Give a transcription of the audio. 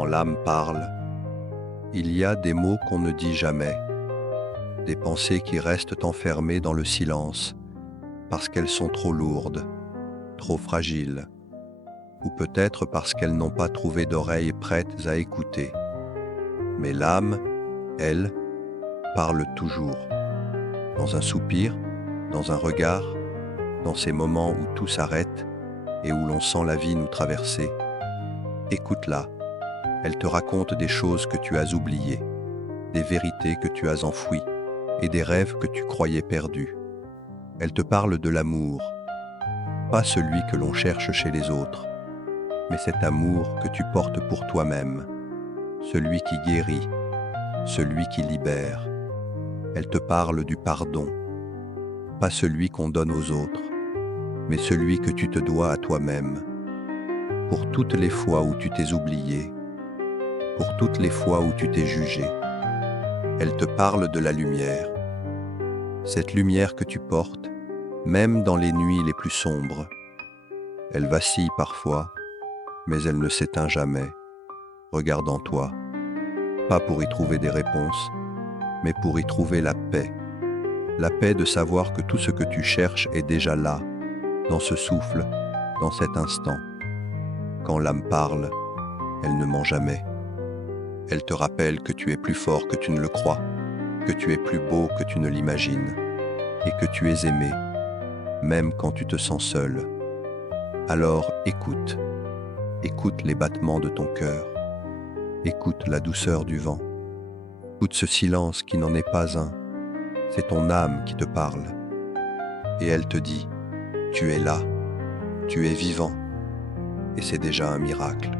Quand l'âme parle, il y a des mots qu'on ne dit jamais, des pensées qui restent enfermées dans le silence parce qu'elles sont trop lourdes, trop fragiles, ou peut-être parce qu'elles n'ont pas trouvé d'oreilles prêtes à écouter. Mais l'âme, elle, parle toujours, dans un soupir, dans un regard, dans ces moments où tout s'arrête et où l'on sent la vie nous traverser. Écoute-la, elle te raconte des choses que tu as oubliées, des vérités que tu as enfouies et des rêves que tu croyais perdus. Elle te parle de l'amour, pas celui que l'on cherche chez les autres, mais cet amour que tu portes pour toi-même, celui qui guérit, celui qui libère. Elle te parle du pardon, pas celui qu'on donne aux autres, mais celui que tu te dois à toi-même, pour toutes les fois où tu t'es oublié, pour toutes les fois où tu t'es jugé. Elle te parle de la lumière, cette lumière que tu portes, même dans les nuits les plus sombres. Elle vacille parfois, mais elle ne s'éteint jamais. Regarde en toi, pas pour y trouver des réponses, mais pour y trouver la paix de savoir que tout ce que tu cherches est déjà là, dans ce souffle, dans cet instant. Quand l'âme parle, elle ne ment jamais. Elle te rappelle que tu es plus fort que tu ne le crois, que tu es plus beau que tu ne l'imagines, et que tu es aimé, même quand tu te sens seul. Alors écoute, écoute les battements de ton cœur, écoute la douceur du vent, écoute ce silence qui n'en est pas un, c'est ton âme qui te parle. Et elle te dit, tu es là, tu es vivant, et c'est déjà un miracle.